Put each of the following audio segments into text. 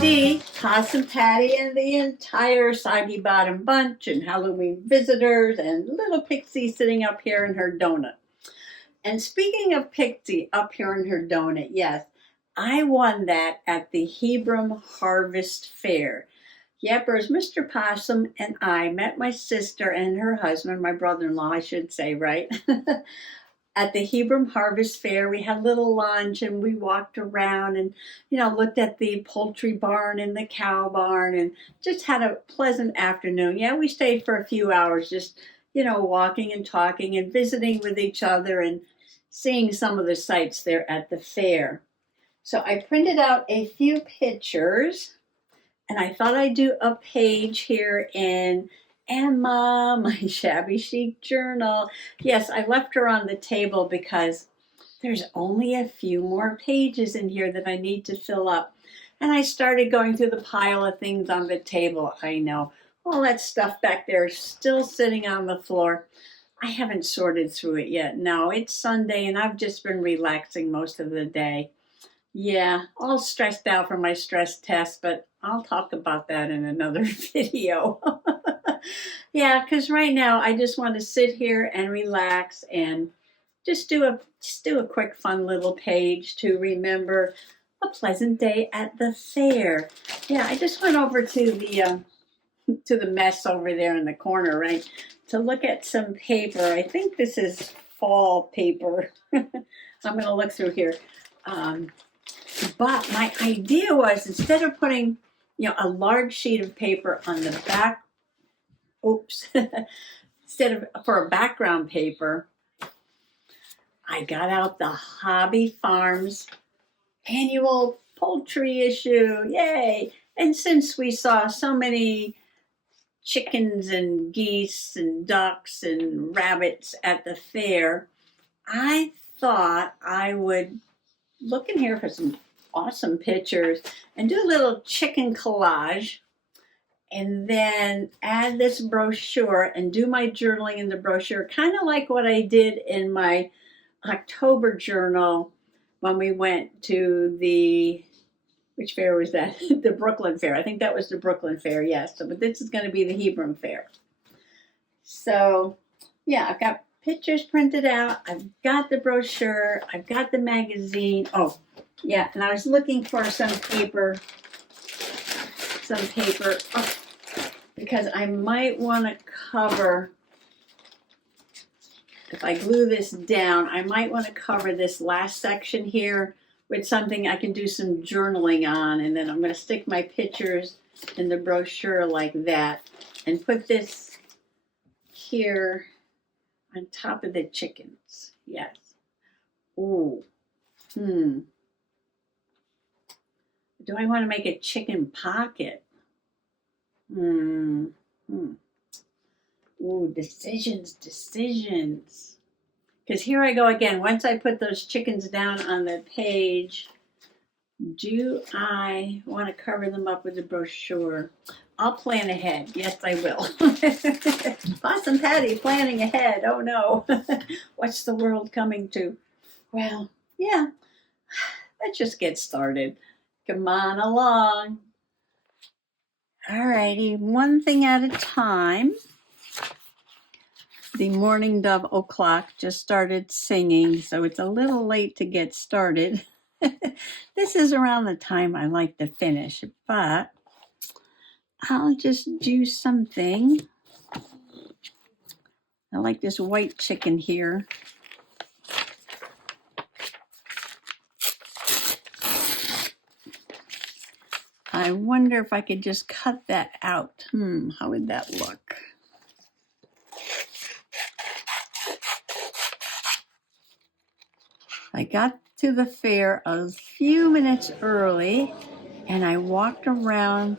Dee, Possum Patty, and the entire Soggy Bottom bunch, and Halloween visitors, and little Pixie sitting up here in her donut. And speaking of Pixie up here in her donut, yes, I won that at the Hebron Harvest Fair. Yepers, Mr. Possum and I met my sister and her husband, my brother-in-law, I should say, right? At the Hebron Harvest Fair. We had a little lunch and we walked around and, looked at the poultry barn and the cow barn and just had a pleasant afternoon. Yeah, we stayed for a few hours just, walking and talking and visiting with each other and seeing some of the sights there at the fair. So I printed out a few pictures and I thought I'd do a page here in Emma, my shabby chic journal. Yes, I left her on the table because there's only a few more pages in here that I need to fill up. And I started going through the pile of things on the table. I know, all that stuff back there is still sitting on the floor. I haven't sorted through it yet. No, it's Sunday and I've just been relaxing most of the day. Yeah, all stressed out from my stress test, but I'll talk about that in another video. Yeah, because right now I just want to sit here and relax and just do a quick fun little page to remember a pleasant day at the fair. Yeah, I just went over to the mess over there in the corner, right, to look at some paper. I think this is fall paper. I'm going to look through here. But my idea was, instead of putting, a large sheet of paper on the back, instead of for a background paper, I got out the Hobby Farms annual poultry issue. Yay! And since we saw so many chickens and geese and ducks and rabbits at the fair, I thought I would look in here for some awesome pictures and do a little chicken collage and then add this brochure and do my journaling in the brochure, kind of like what I did in my October journal when we went to which fair was that? The Brooklyn Fair. I think that was the Brooklyn Fair, yes. So, but this is going to be the Hebron Fair. So, yeah, I've got pictures printed out. I've got the brochure. I've got the magazine. Oh, yeah, and I was looking for some paper, because I might want to cover, if I glue this down, I might want to cover this last section here with something I can do some journaling on, and then I'm going to stick my pictures in the brochure like that and put this here on top of the chickens. Yes. Ooh. Do I want to make a chicken pocket? Ooh, decisions. Because here I go again. Once I put those chickens down on the page, do I want to cover them up with a brochure? I'll plan ahead. Yes, I will. Possum Patty planning ahead. Oh no. What's the world coming to? Well, yeah. Let's just get started. Come on along. Alrighty, one thing at a time. The mourning dove o'clock just started singing, so it's a little late to get started. This is around the time I like to finish, but I'll just do something. I like this white chicken here. I wonder if I could just cut that out. How would that look? I got to the fair a few minutes early and I walked around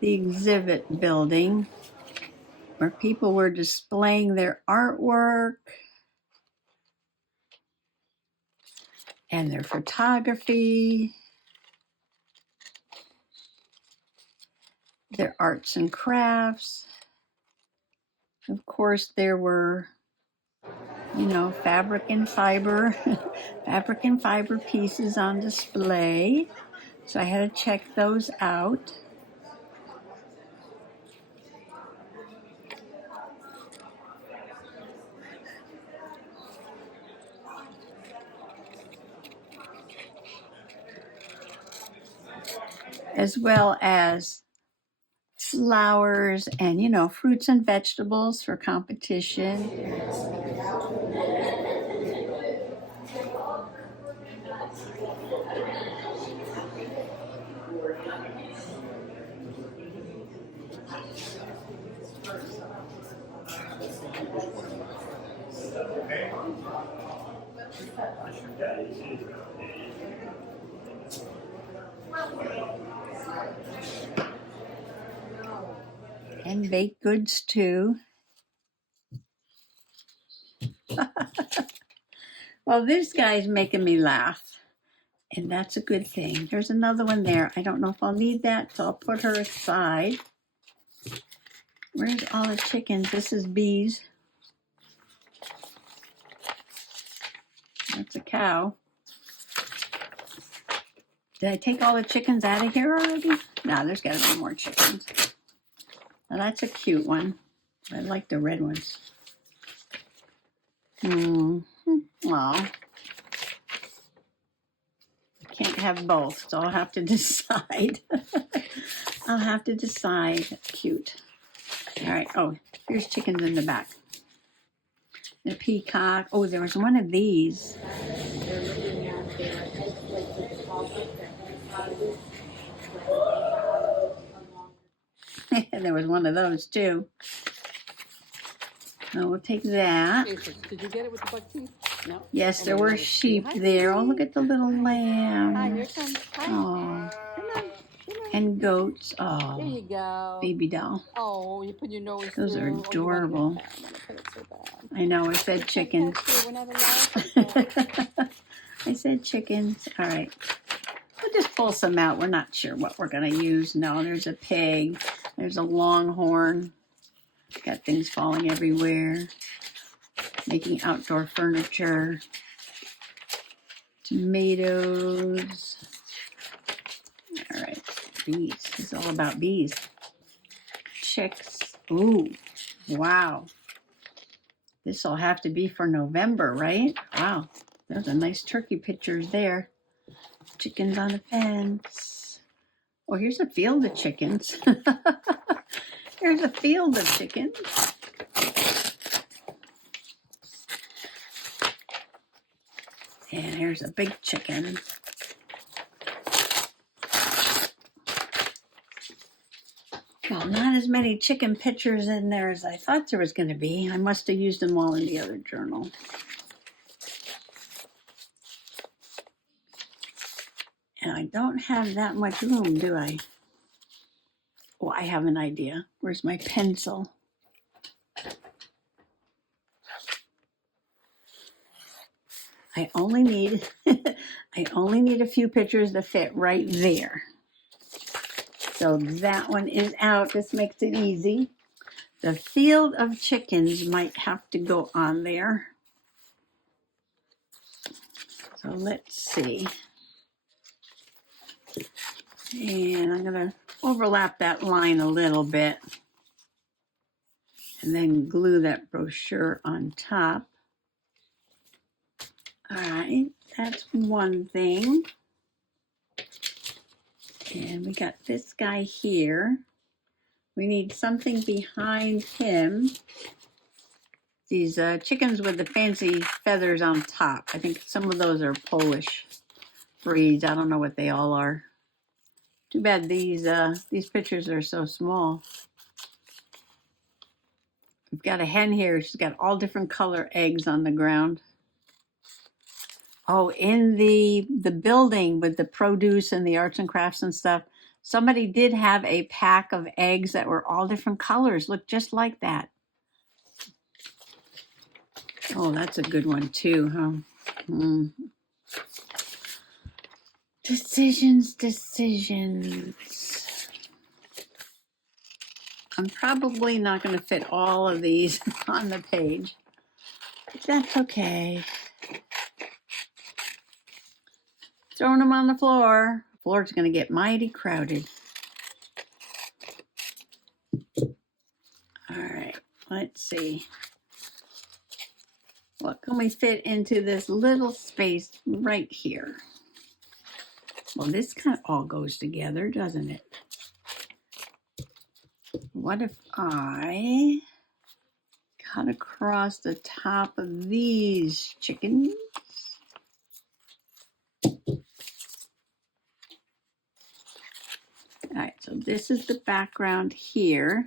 the exhibit building where people were displaying their artwork and their photography, their arts and crafts. Of course, there were, fabric and fiber pieces on display. So I had to check those out. As well as flowers and, you know, fruits and vegetables for competition. And baked goods too. Well, this guy's making me laugh, and that's a good thing. There's another one there. I don't know if I'll need that, so I'll put her aside. Where's all the chickens? This is bees. That's a cow. Did I take all the chickens out of here already? No, there's got to be more chickens. Now that's a cute one. I like the red ones. Well, I can't have both, so I'll have to decide. I'll have to decide. Cute. All right. Oh, here's chickens in the back. The peacock. Oh, there was one of these. There was one of those too. So we'll take that. Did you get it with the buck teeth? No. Yes, there were sheep there. Oh, look at the little lamb. Hi, here it comes. Hi. Oh. Come on. And goats. Oh. There you go. Baby doll. Oh, you put your nose Those are through. adorable. I know, I said chickens. We're not allowed. I said chickens. All right. We'll just pull some out. We're not sure what we're going to use. No, there's a pig. There's a longhorn. Got things falling everywhere. Making outdoor furniture. Tomatoes. All right. Bees. It's all about bees. Chicks. Ooh. Wow. This will have to be for November, right? Wow. Those are nice turkey pictures there. Chickens on the fence. Oh, here's a field of chickens. Here's a field of chickens. And here's a big chicken. Well, not as many chicken pictures in there as I thought there was going to be. I must have used them all in the other journal. And I don't have that much room, do I? Oh, I have an idea. Where's my pencil? I only need a few pictures to fit right there. So that one is out. This makes it easy. The field of chickens might have to go on there. So let's see. And I'm going to overlap that line a little bit. And then glue that brochure on top. All right, that's one thing. And we got this guy here. We need something behind him. These chickens with the fancy feathers on top. I think some of those are Polish breeds. I don't know what they all are. Too bad these pictures are so small. We've got a hen here. She's got all different color eggs on the ground. Oh, in the building with the produce and the arts and crafts and stuff, somebody did have a pack of eggs that were all different colors, looked just like that. Oh, that's a good one too, huh? Decisions. I'm probably not going to fit all of these on the page, but that's okay. Throwing them on the floor. floor's going to get mighty crowded. All right, let's see. What can we fit into this little space right here? Well, this kind of all goes together, doesn't it? What if I cut across the top of these chickens? All right, so this is the background here,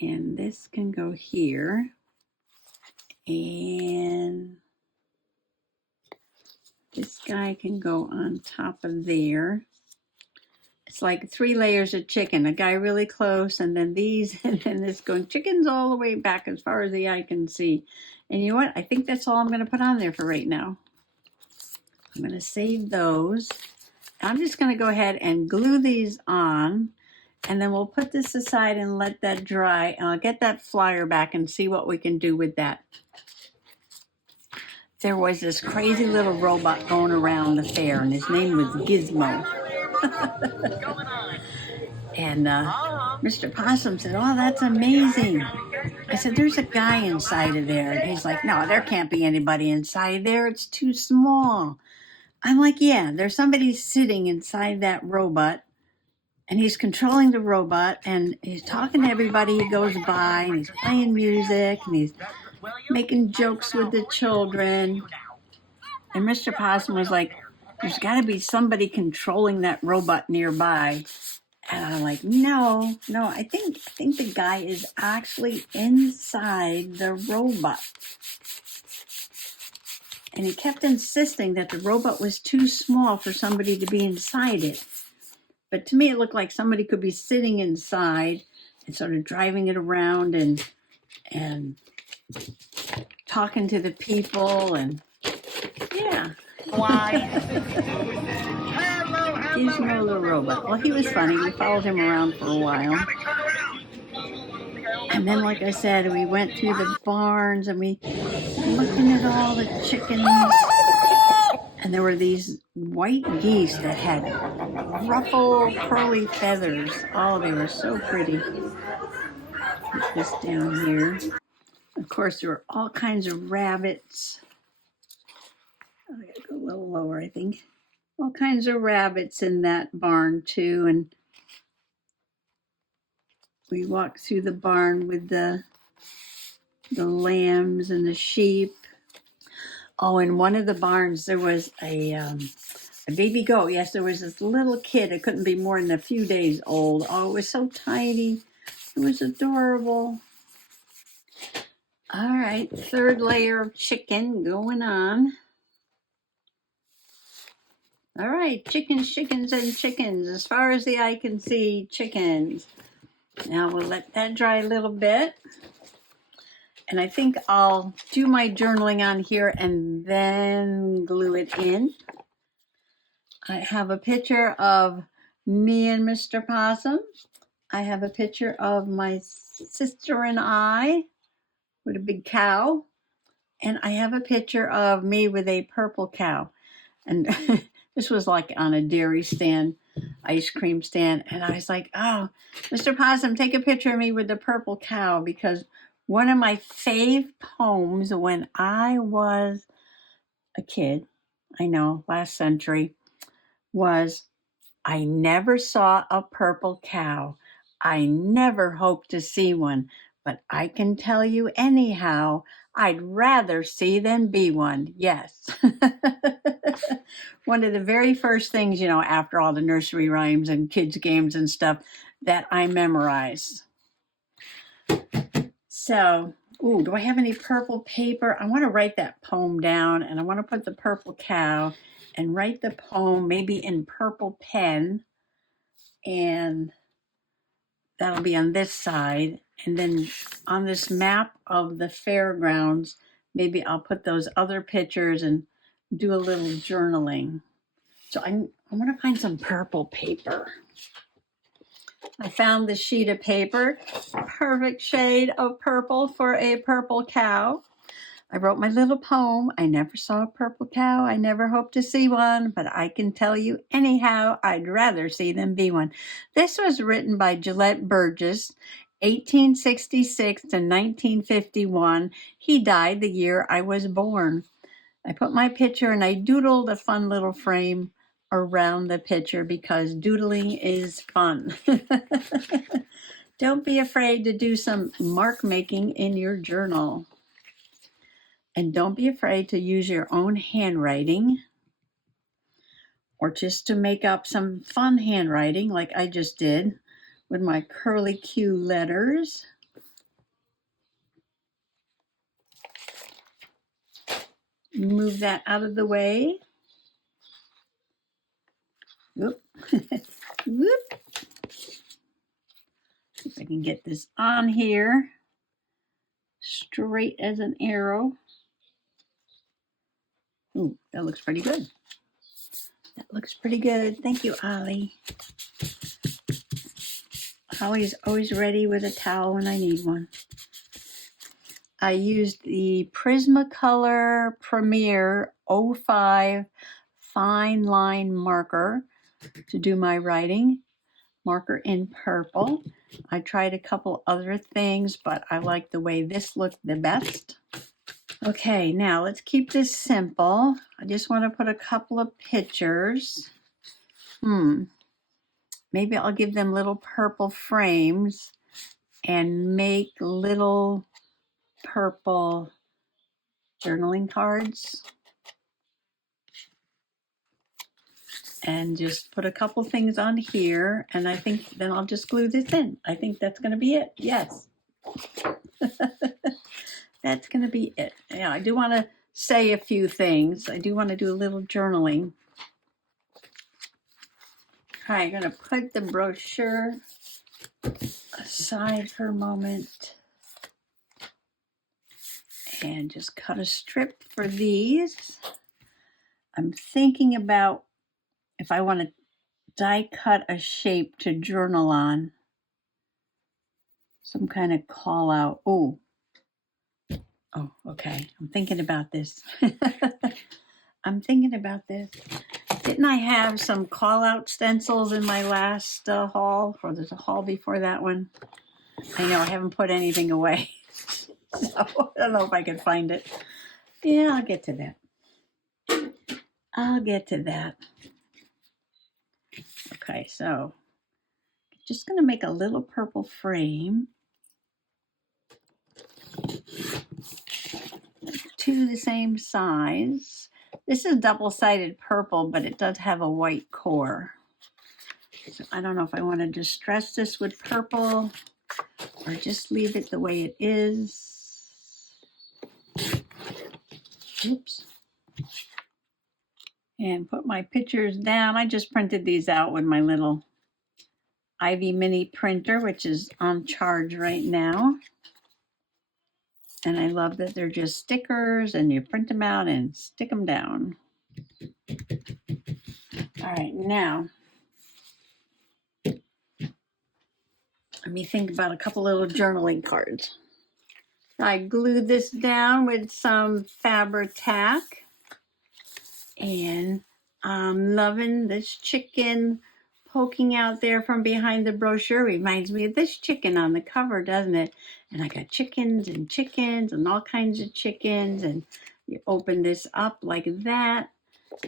and this can go here, and this guy can go on top of there. It's like 3 layers of chicken, a guy really close, and then these, and then this going chickens all the way back as far as the eye can see. And you know what? I think that's all I'm going to put on there for right now. I'm going to save those. I'm just going to go ahead and glue these on, and then we'll put this aside and let that dry. I'll get that flyer back and see what we can do with that. There was this crazy little robot going around the fair, and his name was Gizmo. And Mr. Possum said, "Oh, that's amazing." I said, "There's a guy inside of there." And he's like, "No, there can't be anybody inside there. It's too small." I'm like, "Yeah, there's somebody sitting inside that robot, and he's controlling the robot, and he's talking to everybody he goes by, and he's playing music, and he's making jokes with the children." And Mr. Possum was like, "There's got to be somebody controlling that robot nearby." And I'm like, no, I think the guy is actually inside the robot. And he kept insisting that the robot was too small for somebody to be inside it. But to me, it looked like somebody could be sitting inside and sort of driving it around and talking to the people, and yeah. Gizmo the robot. Well, he was funny. We followed him around for a while. And then, like I said, we went through the barns and we looking at all the chickens. And there were these white geese that had ruffled, curly feathers. Oh, they were so pretty. Put this down here. Of course, there were all kinds of rabbits. I gotta go a little lower, I think. All kinds of rabbits in that barn too, and we walked through the barn with the lambs and the sheep. Oh, in one of the barns there was a baby goat. Yes, there was this little kid. It couldn't be more than a few days old. Oh, it was so tiny. It was adorable. All right, 3rd layer of chicken going on. All right, chickens, and chickens. As far as the eye can see, chickens. Now we'll let that dry a little bit. And I think I'll do my journaling on here and then glue it in. I have a picture of me and Mr. Possum. I have a picture of my sister and I with a big cow. And I have a picture of me with a purple cow. And this was like on a dairy stand, ice cream stand. And I was like, "Oh, Mr. Possum, take a picture of me with the purple cow," because one of my fave poems when I was a kid, I know, last century, was, "I never saw a purple cow. I never hoped to see one. But I can tell you anyhow, I'd rather see than be one. Yes." One of the very first things, after all the nursery rhymes and kids' games and stuff, that I memorized. So, do I have any purple paper? I want to write that poem down, and I want to put the purple cow and write the poem maybe in purple pen, and that'll be on this side. And then on this map of the fairgrounds, maybe I'll put those other pictures and do a little journaling. So I want to find some purple paper. I found this sheet of paper, perfect shade of purple for a purple cow. I wrote my little poem. I never saw a purple cow. I never hoped to see one, but I can tell you anyhow, I'd rather see them be one. This was written by Gillette Burgess, 1866 to 1951. He died the year I was born. I put my picture and I doodled a fun little frame around the picture because doodling is fun. Don't be afraid to do some mark making in your journal. And don't be afraid to use your own handwriting or just to make up some fun handwriting like I just did with my curly Q letters. Move that out of the way. Whoop. Whoop. See if I can get this on here. Straight as an arrow. Ooh, that looks pretty good. That looks pretty good. Thank you, Ollie. Always ready with a towel when I need one. I used the Prismacolor Premier 05 fine line marker to do my writing. Marker in purple. I tried a couple other things, but I like the way this looked the best. Okay, now let's keep this simple. I just want to put a couple of pictures. Maybe I'll give them little purple frames and make little purple journaling cards. And just put a couple things on here, and I think then I'll just glue this in. I think that's going to be it. Yes. That's going to be it. Yeah, I do want to say a few things. I do want to do a little journaling. Okay, I'm going to put the brochure aside for a moment and just cut a strip for these. I'm thinking about if I want to die cut a shape to journal on. Some kind of call out. Oh, okay. I'm thinking about this. I'm thinking about this. Didn't I have some call out stencils in my last haul, or there's a haul before that one? I know I haven't put anything away. So I don't know if I can find it. Yeah, I'll get to that. I'll get to that. Okay, so just going to make a little purple frame. Two the same size. This is double-sided purple, but it does have a white core. So I don't know if I want to distress this with purple or just leave it the way it is. Oops. And put my pictures down. I just printed these out with my little Ivy mini printer, which is on charge right now. And I love that they're just stickers and you print them out and stick them down. All right, now let me think about a couple little journaling cards. I glued this down with some Fabri-Tac, and I'm loving this chicken poking out there from behind the brochure. Reminds me of this chicken on the cover, doesn't it? And I got chickens and all kinds of chickens, and you open this up like that,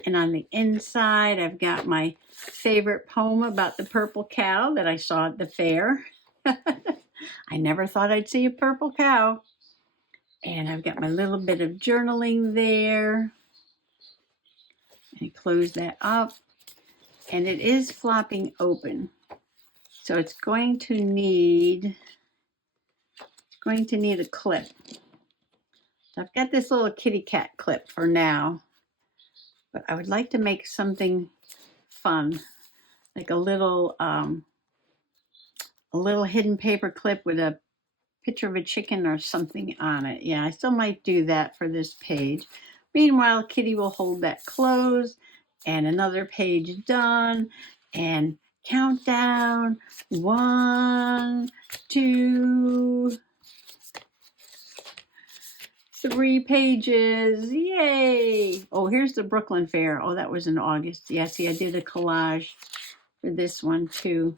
and on the inside I've got my favorite poem about the purple cow that I saw at the fair. I never thought I'd see a purple cow. And I've got my little bit of journaling there. And close that up. And it is flopping open. So it's going to need a clip. So I've got this little kitty cat clip for now. But I would like to make something fun. Like a little hidden paper clip with a picture of a chicken or something on it. Yeah, I still might do that for this page. Meanwhile, Kitty will hold that closed and another page done and countdown. 1, 2, 3 pages. Yay! Oh, here's the Brooklyn Fair. Oh, that was in August. Yeah, see, I did a collage for this one too.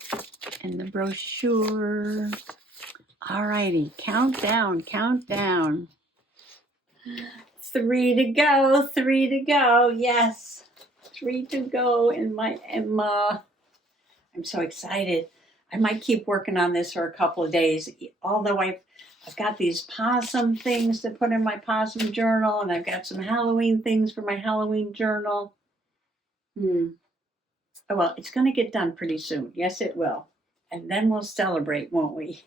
And the brochure. All righty, countdown, countdown. 3 to go, 3 to go. Yes, 3 to go in my Emma. I'm so excited. I might keep working on this for a couple of days, although I've got these possum things to put in my possum journal, and I've got some Halloween things for my Halloween journal. Oh, well, it's going to get done pretty soon. Yes, it will. And then we'll celebrate, won't we?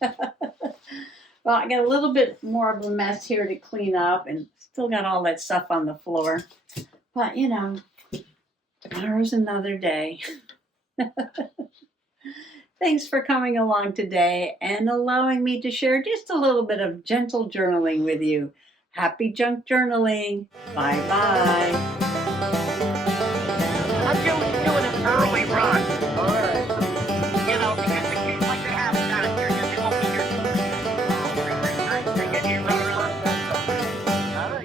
Well, I got a little bit more of a mess here to clean up, and still got all that stuff on the floor. But, you know, tomorrow's another day. Thanks for coming along today and allowing me to share just a little bit of gentle journaling with you. Happy junk journaling. Bye-bye.